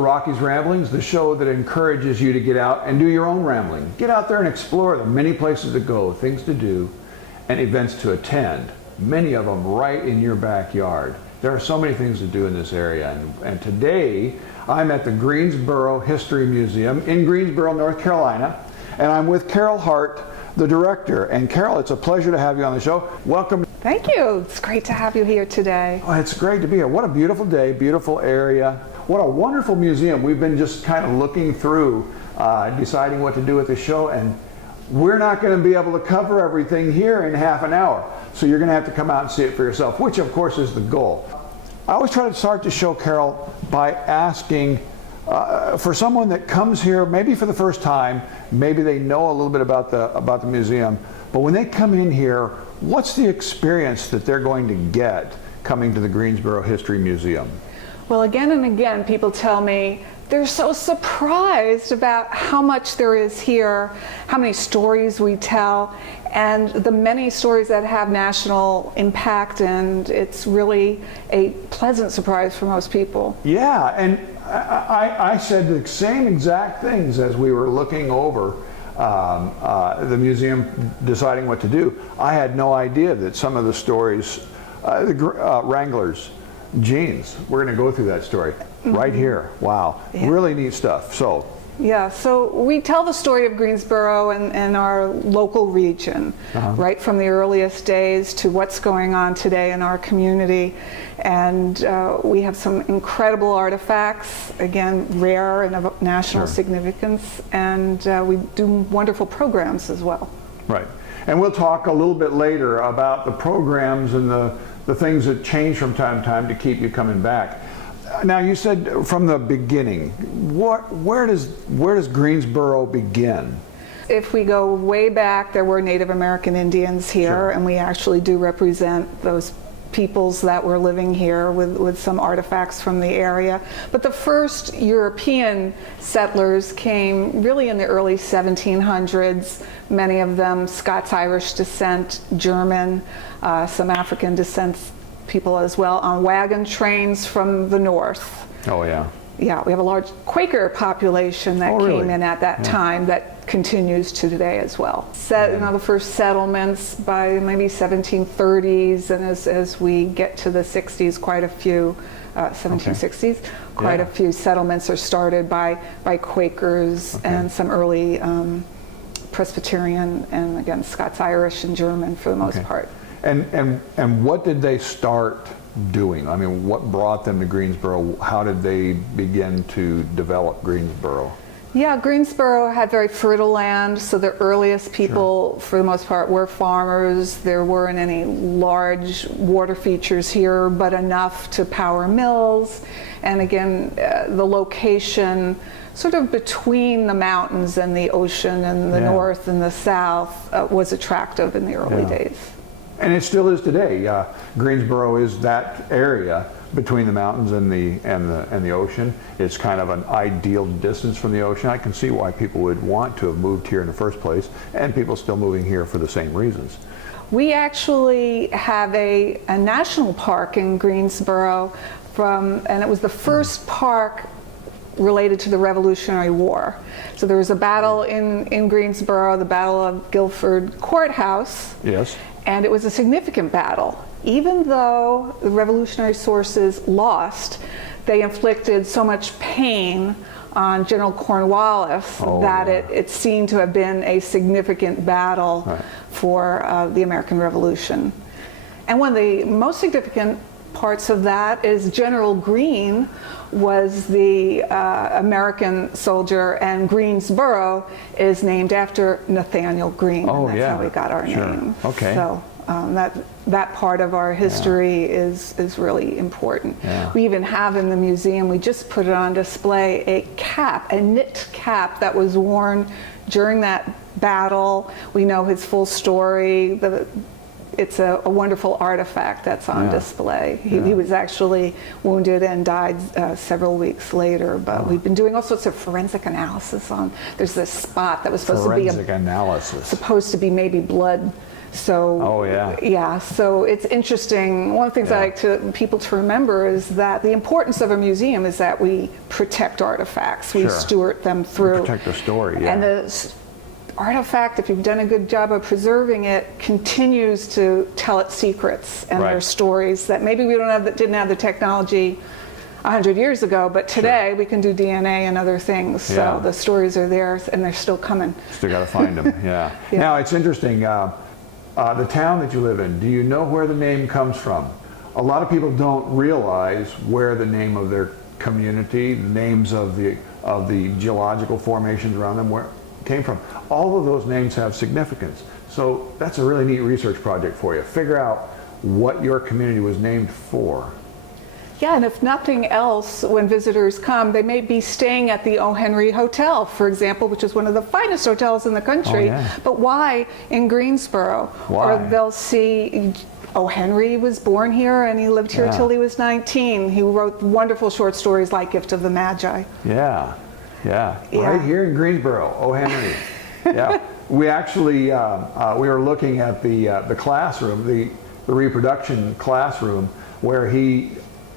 to Rocky's Ramblings, the show that encourages you to get out and do your own rambling. Get out there and explore the many places to go, things to do, and events to attend, many of them right in your backyard. There are so many things to do in this area, and today I'm at the Greensboro History Museum in Greensboro, North Carolina, and I'm with Carol Hart, the director. And Carol, it's a pleasure to have you on the show. Welcome. Thank you. It's great to have you here today. Oh, it's great to be here. What a beautiful day, beautiful area. What a wonderful museum. We've been just kind of looking through, deciding what to do with the show, and we're not going to be able to cover everything here in half an hour. So you're going to have to come out and see it for yourself, which of course is the goal. I always try to start the show, Carol, by asking for someone that comes here maybe for the first time, maybe they know a little bit about the museum, but when they come in here, what's the experience that they're going to get coming to the Greensboro History Museum? Well, again and again, people tell me they're so surprised about how much there is here, how many stories we tell, and the many stories that have national impact, and it's really a pleasant surprise for most people. Yeah, and I said the same exact things as we were looking over the museum deciding what to do. I had no idea that some of the stories, the Wranglers, jeans, we're going to go through that story right here. Wow, yeah. Really neat stuff. So we tell the story of Greensboro and our local region, right from the earliest days to what's going on today in our community. And we have some incredible artifacts, again, rare and of national significance, and we do wonderful programs as well. Right. And we'll talk a little bit later about the programs and the things that change from time to time to keep you coming back. Now, you said from the beginning, where does Greensboro begin? If we go way back, there were Native American Indians here, and we actually do represent those peoples that were living here with some artifacts from the area. But the first European settlers came really in the early 1700s, many of them Scots-Irish descent, German, some African descent people as well, on wagon trains from the north. Oh, yeah. Yeah, we have a large Quaker population that came in at that time that continues to today as well. The first settlements by maybe 1730s, and as we get to the 60s, quite a few, 1760s, quite a few settlements are started by Quakers and some early Presbyterian and again Scots-Irish and German for the most part. And what did they start doing? I mean, what brought them to Greensboro? How did they begin to develop Greensboro? Yeah, Greensboro had very fertile land, so the earliest people, for the most part, were farmers. There weren't any large water features here, but enough to power mills. And again, the location sort of between the mountains and the ocean and the north and the south was attractive in the early days. And it still is today. Greensboro is that area between the mountains and the ocean. It's kind of an ideal distance from the ocean. I can see why people would want to have moved here in the first place, and people still moving here for the same reasons. We actually have a national park in Greensboro, and it was the first park related to the Revolutionary War. So there was a battle in Greensboro, the Battle of Guilford Courthouse. Yes. And it was a significant battle. Even though the revolutionary forces lost, they inflicted so much pain on General Cornwallis that it seemed to have been a significant battle for the American Revolution. And one of the most significant parts of that is General Greene was the American soldier, and Greensboro is named after Nathaniel Greene. And that's how we got our name. Okay. So that part of our history is really important. We even have in the museum, we just put it on display, a cap, a knit cap that was worn during that battle. We know his full story. It's a wonderful artifact that's on display. He was actually wounded and died several weeks later, but we've been doing all sorts of forensic analysis on, there's this spot that was supposed to be maybe blood So, Oh, yeah. Yeah, so it's interesting. One of the things I like people to remember is that the importance of a museum is that we protect artifacts. We Sure. steward them through. Protect the story, yeah. And the artifact, if you've done a good job of preserving it, continues to tell its secrets and Right. their stories that maybe we didn't have the technology 100 years ago, but today we can do DNA and other things. So Yeah. the stories are there and they're still coming. Still got to find them, yeah. Yeah. Now, it's interesting, the town that you live in, do you know where the name comes from? A lot of people don't realize where the name of their community, the names of the geological formations around them, where it came from. All of those names have significance. So that's a really neat research project for you. Figure out what your community was named for. Yeah, and if nothing else, when visitors come, they may be staying at the O. Henry Hotel, for example, which is one of the finest hotels in the country. Oh, yeah. But why in Greensboro? Why? Or they'll see O. Henry was born here and he lived here Yeah. till he was 19. He wrote wonderful short stories like Gift of the Magi. Yeah, yeah. Yeah. Right here in Greensboro, O. Henry. Yeah. We actually, we were looking at the classroom, the reproduction classroom, where he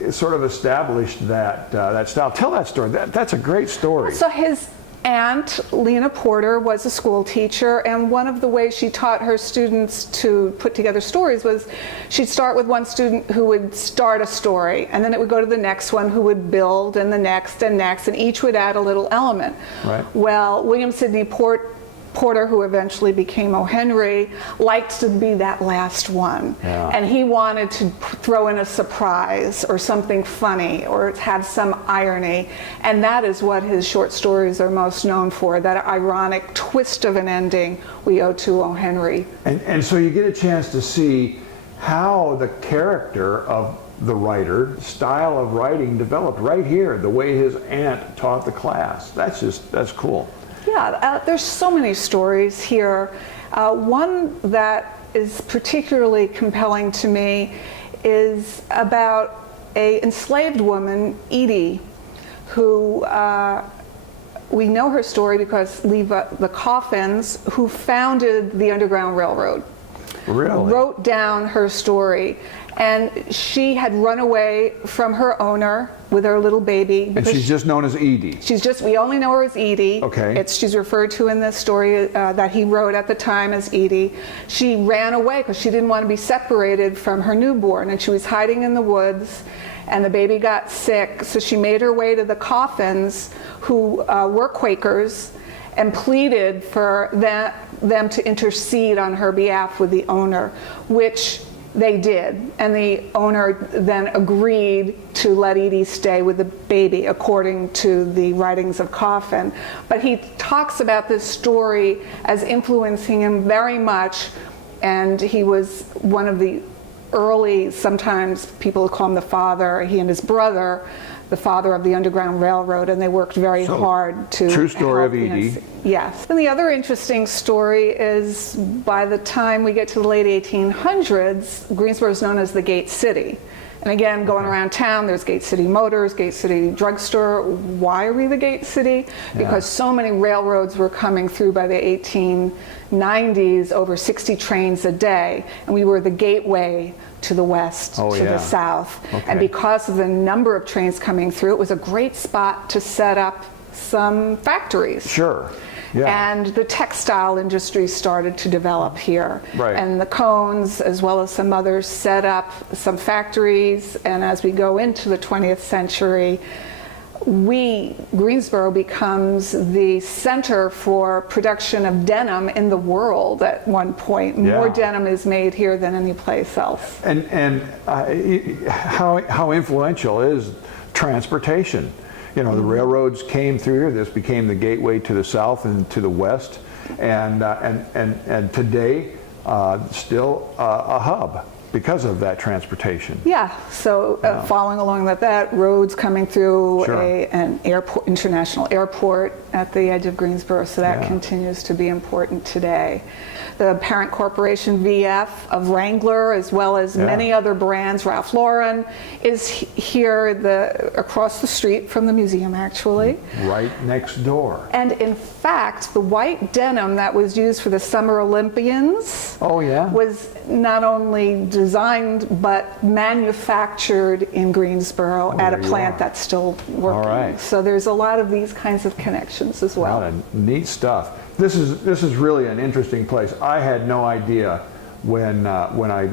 sort of established that style. Tell that story. That's a great story. So his aunt, Lena Porter, was a school teacher, and one of the ways she taught her students to put together stories was she'd start with one student who would start a story, and then it would go to the next one who would build, and the next, and next, and each would add a little element. Right. Well, William Sidney Porter, who eventually became O. Henry, liked to be that last one. Yeah. And he wanted to throw in a surprise or something funny or have some irony. And that is what his short stories are most known for, that ironic twist of an ending we owe to O. Henry. And so you get a chance to see how the character of the writer, style of writing developed right here, the way his aunt taught the class. That's cool. Yeah, there's so many stories here. One that is particularly compelling to me is about an enslaved woman, Edie, who we know her story because the Coffins, who founded the Underground Railroad, Really? wrote down her story. And she had run away from her owner with her little baby. And she's just known as Edie. We only know her as Edie. Okay. She's referred to in this story that he wrote at the time as Edie. She ran away because she didn't want to be separated from her newborn, and she was hiding in the woods, and the baby got sick, so she made her way to the Coffins, who were Quakers, and pleaded for them to intercede on her behalf with the owner, which they did, and the owner then agreed to let Edie stay with the baby, according to the writings of Coffin. But he talks about this story as influencing him very much, and he was one of the early, sometimes people call him the father, he and his brother, the father of the Underground Railroad, and they worked very hard to true story help of Edie. Yes. And the other interesting story is by the time we get to the late 1800s, Greensboro is known as the Gate City. And again, going around town, there's Gate City Motors, Gate City Drugstore. Why are we the Gate City? Because so many railroads were coming through by the 1890s, over 60 trains a day, and we were the gateway to the west, to the south. Okay. And because of the number of trains coming through, it was a great spot to set up some factories. Sure. Yeah. And the textile industry started to develop here. Right. And the Cones, as well as some others, set up some factories. And as we go into the 20th century, Greensboro becomes the center for production of denim in the world at one point. More denim is made here than any place else. And how influential is transportation? You know, the railroads came through here. This became the gateway to the south and to the west, and today still a hub because of that transportation. Yeah. So following along with that, roads coming through an airport, international airport at the edge of Greensboro. So that continues to be important today. the parent corporation VF of Wrangler, as well as many other brands. Ralph Lauren is here across the street from the museum, actually. Right next door. And in fact, the white denim that was used for the Summer Olympians was not only designed but manufactured in Greensboro at a plant that's still working. All right. So there's a lot of these kinds of connections as well. A lot of neat stuff. This is really an interesting place. I had no idea when I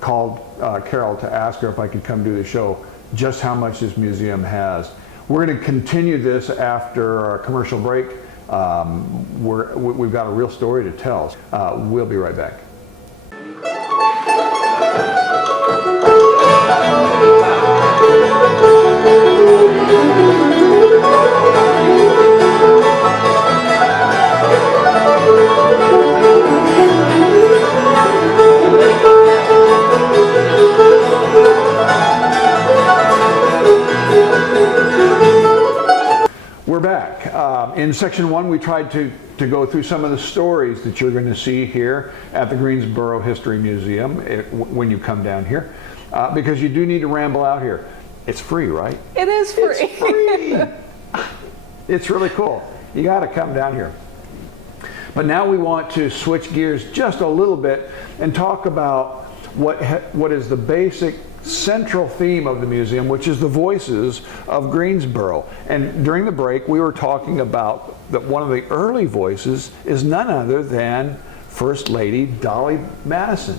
called Carol to ask her if I could come do the show just how much this museum has. We're going to continue this after our commercial break. We've got a real story to tell. We'll be right back. We're back. In section 1, we tried to go through some of the stories that you're going to see here at the Greensboro History Museum when you come down here, because you do need to ramble out here. It's free, right? It is free. It's free. It's really cool. You got to come down here. But now we want to switch gears just a little bit and talk about what is the basic central theme of the museum, which is the voices of Greensboro. And during the break, we were talking about that one of the early voices is none other than First Lady Dolly Madison.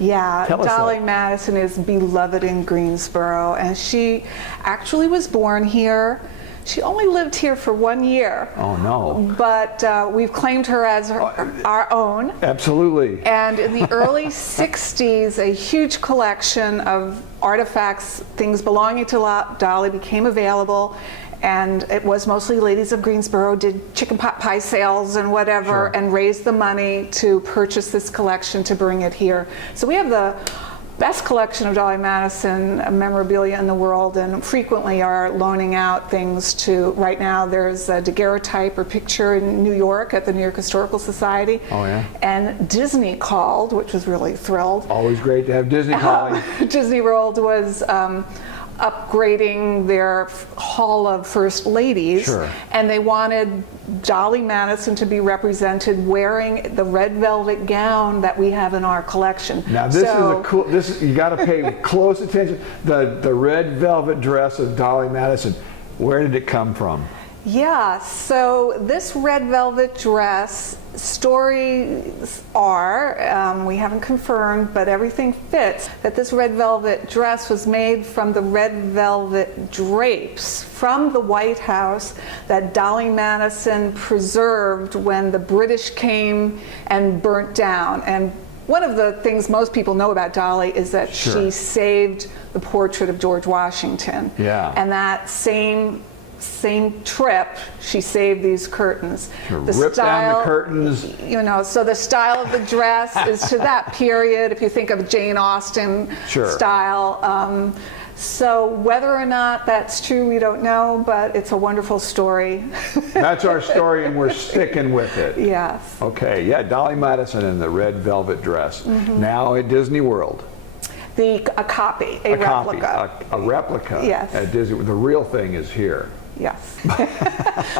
Yeah, Dolly Madison is beloved in Greensboro, and she actually was born here. She only lived here for 1 year. Oh, no. But we've claimed her as our own. Absolutely. And in the early 60s, a huge collection of artifacts, things belonging to Dolly, became available. And it was mostly ladies of Greensboro did chicken pot pie sales and whatever, and raised the money to purchase this collection to bring it here. So we have the best collection of Dolly Madison memorabilia in the world, and frequently are loaning out things to, right now there's a daguerreotype or picture in New York at the New York Historical Society. Oh, yeah. And Disney called, which was really thrilled. Always great to have Disney calling. Disney World was upgrading their Hall of First Ladies, and they wanted Dolly Madison to be represented wearing the red velvet gown that we have in our collection. Now this is a cool, you got to pay close attention. The red velvet dress of Dolly Madison, where did it come from? Yeah, so this red velvet dress, stories are, we haven't confirmed, but everything fits, that this red velvet dress was made from the red velvet drapes from the White House that Dolly Madison preserved when the British came and burnt down. And one of the things most people know about Dolly is that she saved the portrait of George Washington. Yeah. And that same trip, she saved these curtains. Ripped down the curtains. You know, so the style of the dress is to that period, if you think of Jane Austen style. So whether or not that's true, we don't know, but it's a wonderful story. That's our story, and we're sticking with it. Yes. Okay, yeah, Dolly Madison in the red velvet dress. Now at Disney World. A copy, a replica. A replica yes. At Disney. The real thing is here. Yes.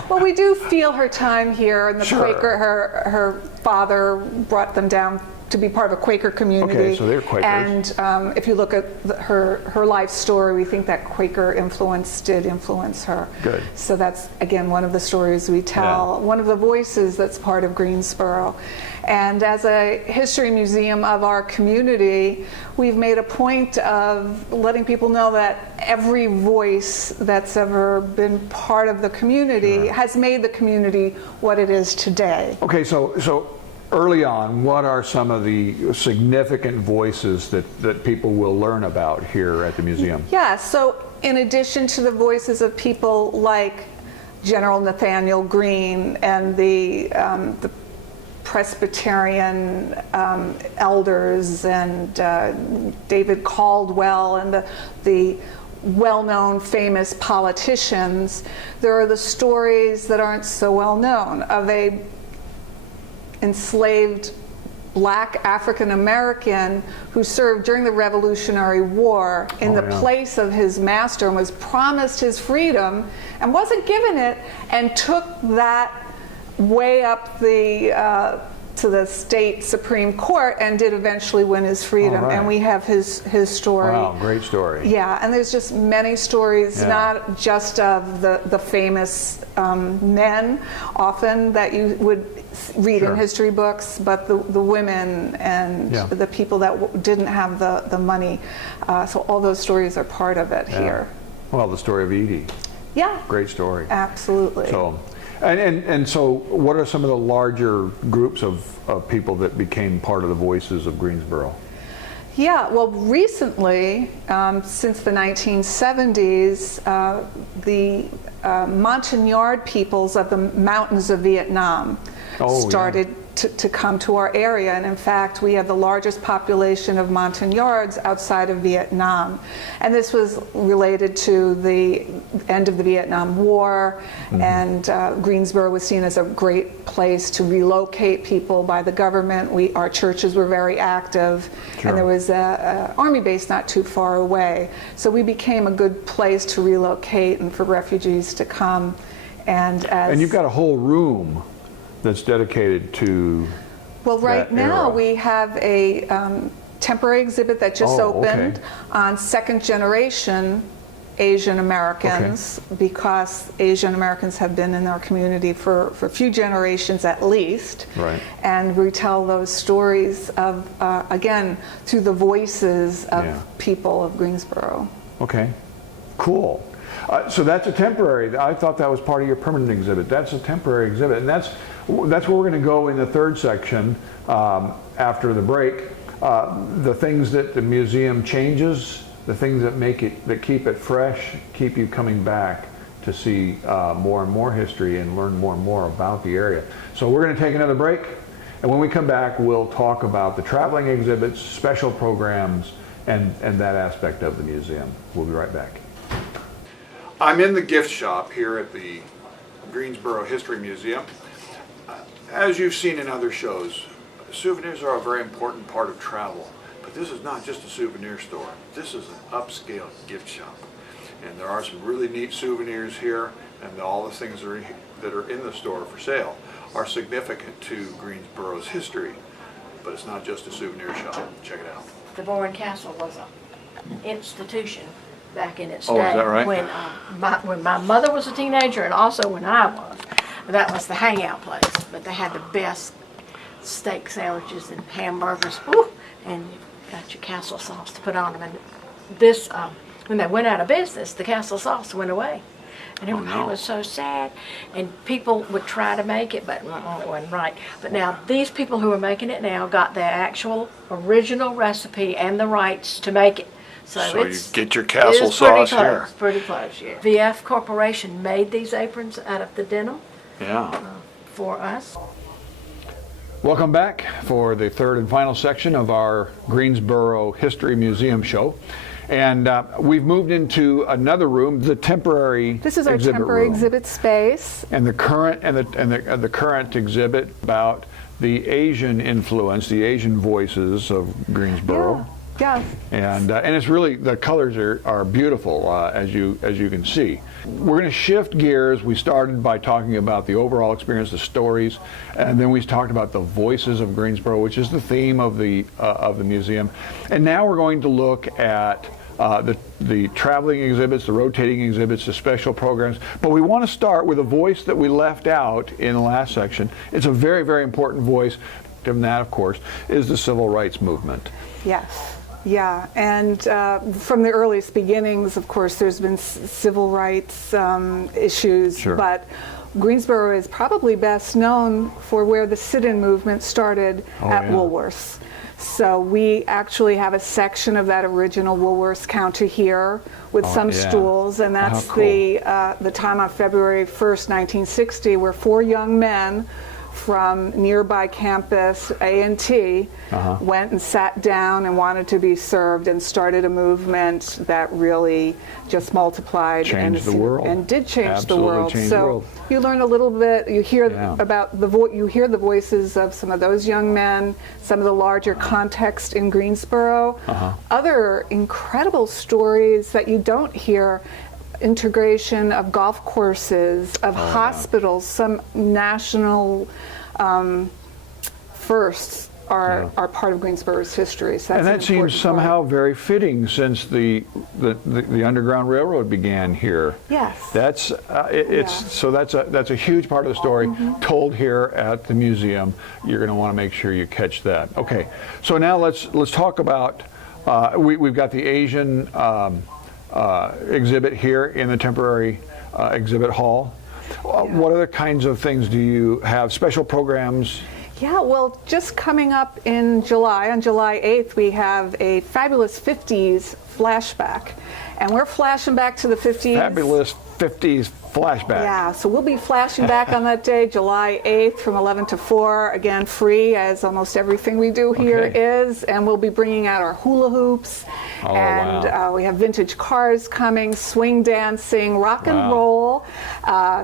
Well, we do feel her time here, and the Quaker, her father brought them down to be part of a Quaker community. Okay, so they're Quakers. And if you look at her life story, we think that Quaker influence did influence her. Good. So that's, again, one of the stories we tell, one of the voices that's part of Greensboro. And as a history museum of our community, we've made a point of letting people know that every voice that's ever been part of the community has made the community what it is today. Okay, so early on, what are some of the significant voices that people will learn about here at the museum? Yeah, so in addition to the voices of people like General Nathaniel Greene and the Presbyterian elders and David Caldwell and the well-known famous politicians, there are the stories that aren't so well known of a enslaved Black African American who served during the Revolutionary War in the place of his master and was promised his freedom and wasn't given it, and took that way up to the state Supreme Court and did eventually win his freedom. And we have his story. Wow, great story. Yeah, and there's just many stories, not just of the famous men often that you would read in history books, but the women and the people that didn't have the money. So all those stories are part of it here. Well, the story of Edie. Yeah. Great story. Absolutely. So, and so what are some of the larger groups of people that became part of the Voices of Greensboro? Yeah, well, recently, since the 1970s, the Montagnard peoples of the mountains of Vietnam started to come to our area. And in fact, we have the largest population of Montagnards outside of Vietnam. And this was related to the end of the Vietnam War, and Greensboro was seen as a great place to relocate people by the government. Our churches were very active, and there was an army base not too far away. So we became a good place to relocate and for refugees to come. And you've got a whole room that's dedicated to right now we have a temporary exhibit that just opened on second generation Asian Americans, because Asian Americans have been in our community for a few generations at least. And we tell those stories of, again, through the voices of people of Greensboro. Okay, cool. So that's a temporary. I thought that was part of your permanent exhibit. That's a temporary exhibit, and that's where we're going to go in the third section after the break. The things that the museum changes, the things that keep it fresh, keep you coming back to see more and more history and learn more and more about the area. So we're going to take another break, and when we come back, we'll talk about the traveling exhibits, special programs, and that aspect of the museum. We'll be right back. I'm in the gift shop here at the Greensboro History Museum. As you've seen in other shows, souvenirs are a very important part of travel, but this is not just a souvenir store. This is an upscale gift shop. And there are some really neat souvenirs here, and all the things that are in the store for sale are significant to Greensboro's history. But it's not just a souvenir shop. Check it out. The Boren Castle was an institution back in its day. Oh, is that right? When my mother was a teenager, and also when I was. That was the hangout place. But they had the best steak sandwiches and hamburgers. Woo! And you've got your castle sauce to put on them. And this, when they went out of business, the castle sauce went away. And everybody was so sad. And people would try to make it, but it wasn't right. But now, these people who are making it now got the actual original recipe and the rights to make it. So you get your castle sauce here. It's pretty close, yeah. VF Corporation made these aprons out of the denim for us. Welcome back for the third and final section of our Greensboro History Museum show. And we've moved into another room, the temporary exhibit. This is our temporary exhibit space. And the current the current exhibit about the Asian influence, the Asian voices of Greensboro. Yeah. And it's really, the colors are beautiful, as you can see. We're going to shift gears. We started by talking about the overall experience, the stories, and then we talked about the voices of Greensboro, which is the theme of the museum. And now we're going to look at the traveling exhibits, the rotating exhibits, the special programs. But we want to start with a voice that we left out in the last section. It's a very, very important voice. And that, of course, is the civil rights movement. Yes. Yeah, and from the earliest beginnings, of course, there's been civil rights issues, but Greensboro is probably best known for where the sit-in movement started at Woolworths. So we actually have a section of that original Woolworths counter here with some stools, and that's the time on February 1st, 1960, where 4 young men from nearby campus, A&T, went and sat down and wanted to be served and started a movement that really just multiplied Changed the world. and did change Absolutely the world. changed So the world. you learn a little bit. You hear Yeah. about you hear the voices of some of those young men, some of the larger context in Greensboro, other incredible stories that you don't hear. Integration of golf courses, of hospitals, some national firsts are part of Greensboro's history. So that's And an that seems important somehow part. very fitting since the Underground Railroad began here. Yes. That's Yeah. so that's a huge part of the story told here at the museum. You're going to want to make sure you catch that. Okay, so now let's talk about we've got the Asian exhibit here in the temporary exhibit hall. What other kinds of things do you have? Special programs? Yeah, well, just coming up in July, on July 8th, we have a fabulous 50s flashback. And we're flashing back to the 50s. Fabulous 50s flashback. Yeah, so we'll be flashing back on that day, July 8th from 11 to 4. Again, free, as almost everything we do here is. And we'll be bringing out our hula hoops. Oh, and wow. We have vintage cars coming, swing dancing, rock and Wow. roll.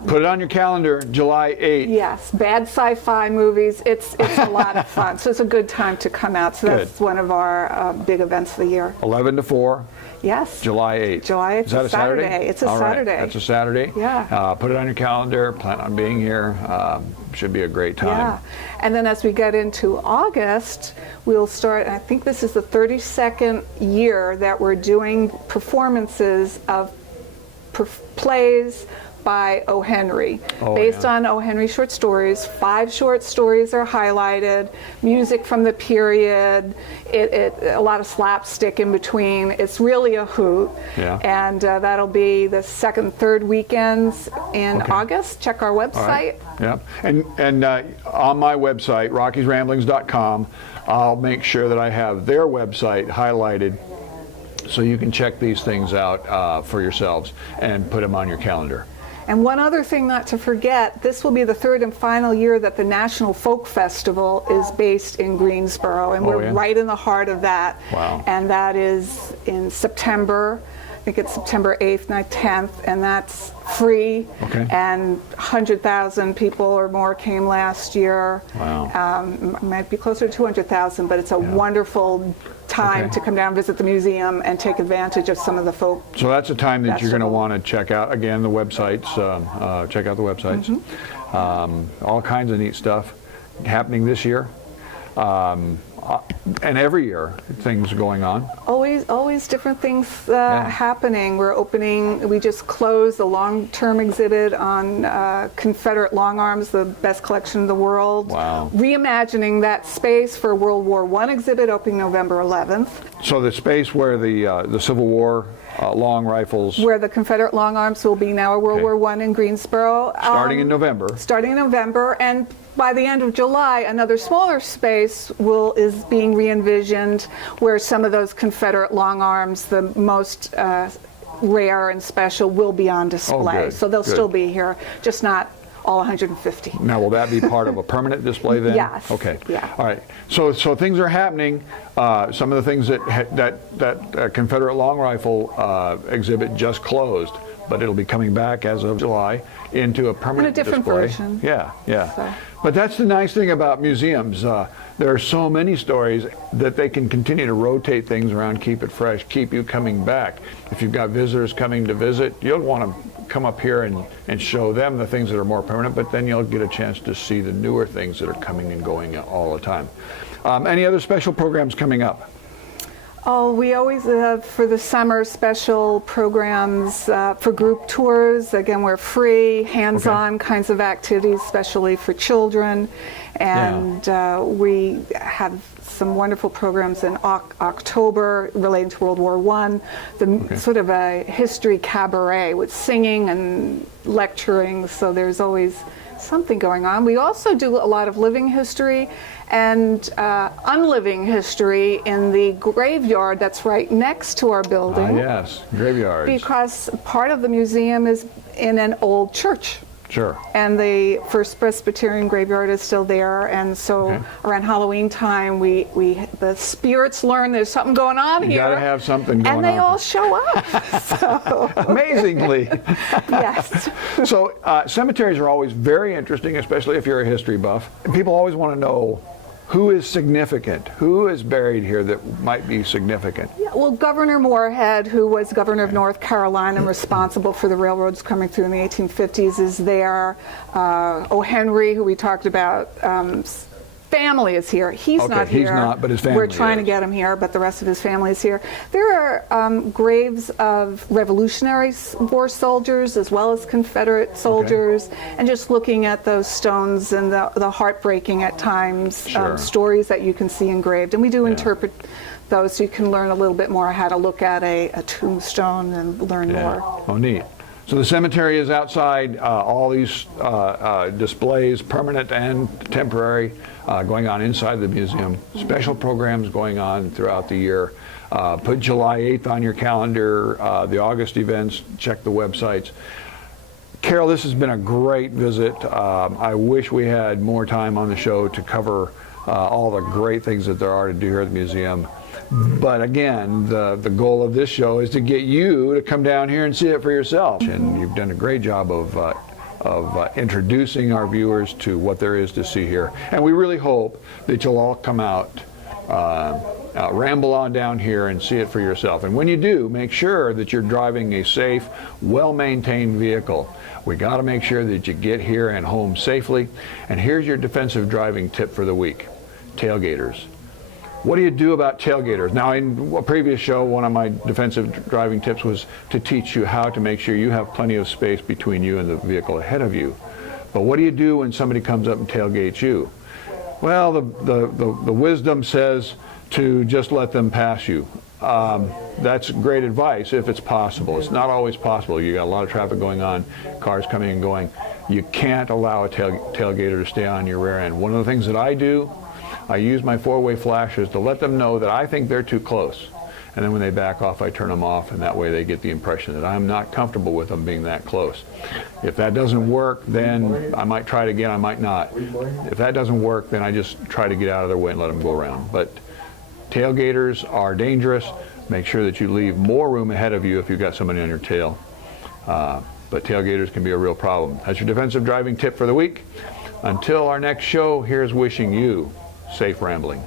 Put it on your calendar, July 8th. Yes, bad sci-fi movies. It's a lot of fun. So it's a good time to come out. So Good. that's one of our big events of the year. 11 to 4, Yes. July 8th. July 8th Is that is a Saturday? Saturday. It's a All right, Saturday. that's a Saturday. Yeah. Put it on your calendar. Plan on being here. Should be a great time. Yeah. And then as we get into August, we'll start, I think this is the 32nd year that we're doing performances of plays by O. Henry, based on O. Henry short stories. 5 short stories are highlighted, music from the period, a lot of slapstick in between. It's really a hoot. Yeah. And that'll be the second, third weekends in August. Check our website. All right. Yeah. And on my website, rockysramblings.com, I'll make sure that I have their website highlighted so you can check these things out for yourselves and put them on your calendar. And one other thing not to forget, this will be the 3rd and final year that the National Folk Festival is based in Greensboro, and we're right in the heart of that. Wow. And that is in September. I think it's September 8th, 9th, 10th, and that's free. Okay. And 100,000 people or more came last year. Wow. Might be closer to 200,000, but it's a wonderful time to come down, visit the museum, and take advantage of some of the folk. So that's a time that you're going to Festival. want to check out, again, the websites. Check out the websites. All kinds of neat stuff happening this year. And every year, things going on. Always different things happening. We just closed the long-term exhibit on Confederate long arms, the best collection in the world. Wow. Reimagining that space for World War I exhibit, opening November 11th. So the space where the Civil War long rifles, Where the Confederate long arms will be now a World War I in Greensboro. starting in November. Starting in November, and by the end of July, another smaller space is being re-envisioned, where some of those Confederate long arms, the most rare and special, will be on display. good, So they'll good. still be here, just not all 150. Now, will that be part of a permanent display then? Yes. Okay. Yeah. All right. So things are happening. Some of the things that Confederate long rifle exhibit just closed, but it'll be coming back as of July into a permanent different display. version. Yeah, yeah. So. But that's the nice thing about museums. There are so many stories that they can continue to rotate things around, keep it fresh, keep you coming back. If you've got visitors coming to visit, you'll want to come up here and show them the things that are more permanent, but then you'll get a chance to see the newer things that are coming and going all the time. Any other special programs coming up? Oh, we always have for the summer special programs for group tours. Again, we're free, hands-on kinds of activities, especially for children. And we have some wonderful programs in October relating to World War I, sort of a history cabaret with singing and lecturing, so there's always something going on. We also do a lot of living history and unliving history in the graveyard that's right next to our building. Yes, graveyards. Because part of the museum is in an old church. Sure. And the First Presbyterian graveyard is still there, and so Okay. around Halloween time, we the spirits learn there's something going on You here. got to have something going on. And they all show up. So, Amazingly. yes. So cemeteries are always very interesting, especially if you're a history buff. And people always want to know who is significant, who is buried here that might be significant. Yeah, well, Governor Moorhead, who was governor of North Carolina, responsible for the railroads coming through in the 1850s, is there. O. Henry, who we talked about, family is here. He's Okay, not here. he's not, but his family We're trying to is. get him here, but the rest of his family is here. There are graves of Revolutionary War soldiers as well as Confederate soldiers, and just looking at those stones and the heartbreaking at times Sure. stories that you can see engraved. And we do interpret those so you can learn a little bit more how to look at a tombstone and learn more. Oh, neat. So the cemetery is outside, all these displays, permanent and temporary, going on inside the museum. Special programs going on throughout the year. Put July 8th on your calendar, the August events, check the websites. Carol, this has been a great visit. I wish we had more time on the show to cover all the great things that there are to do here at the museum. But again, the goal of this show is to get you to come down here and see it for yourself. And you've done a great job of introducing our viewers to what there is to see here. And we really hope that you'll all come out, ramble on down here and see it for yourself. And when you do, make sure that you're driving a safe, well-maintained vehicle. We got to make sure that you get here and home safely. And here's your defensive driving tip for the week: tailgaters. What do you do about tailgaters? Now, in a previous show, one of my defensive driving tips was to teach you how to make sure you have plenty of space between you and the vehicle ahead of you. But what do you do when somebody comes up and tailgates you? Well, the wisdom says to just let them pass you. That's great advice if it's possible. It's not always possible. You got a lot of traffic going on, cars coming and going. You can't allow a tailgater to stay on your rear end. One of the things that I do, I use my four-way flashers to let them know that I think they're too close. And then when they back off, I turn them off, and that way they get the impression that I'm not comfortable with them being that close. If that doesn't work, then I might try it again, I might not. If that doesn't work, then I just try to get out of their way and let them go around. But tailgaters are dangerous. Make sure that you leave more room ahead of you if you've got somebody on your tail. But tailgaters can be a real problem. That's your defensive driving tip for the week. Until our next show, here's wishing you safe rambling.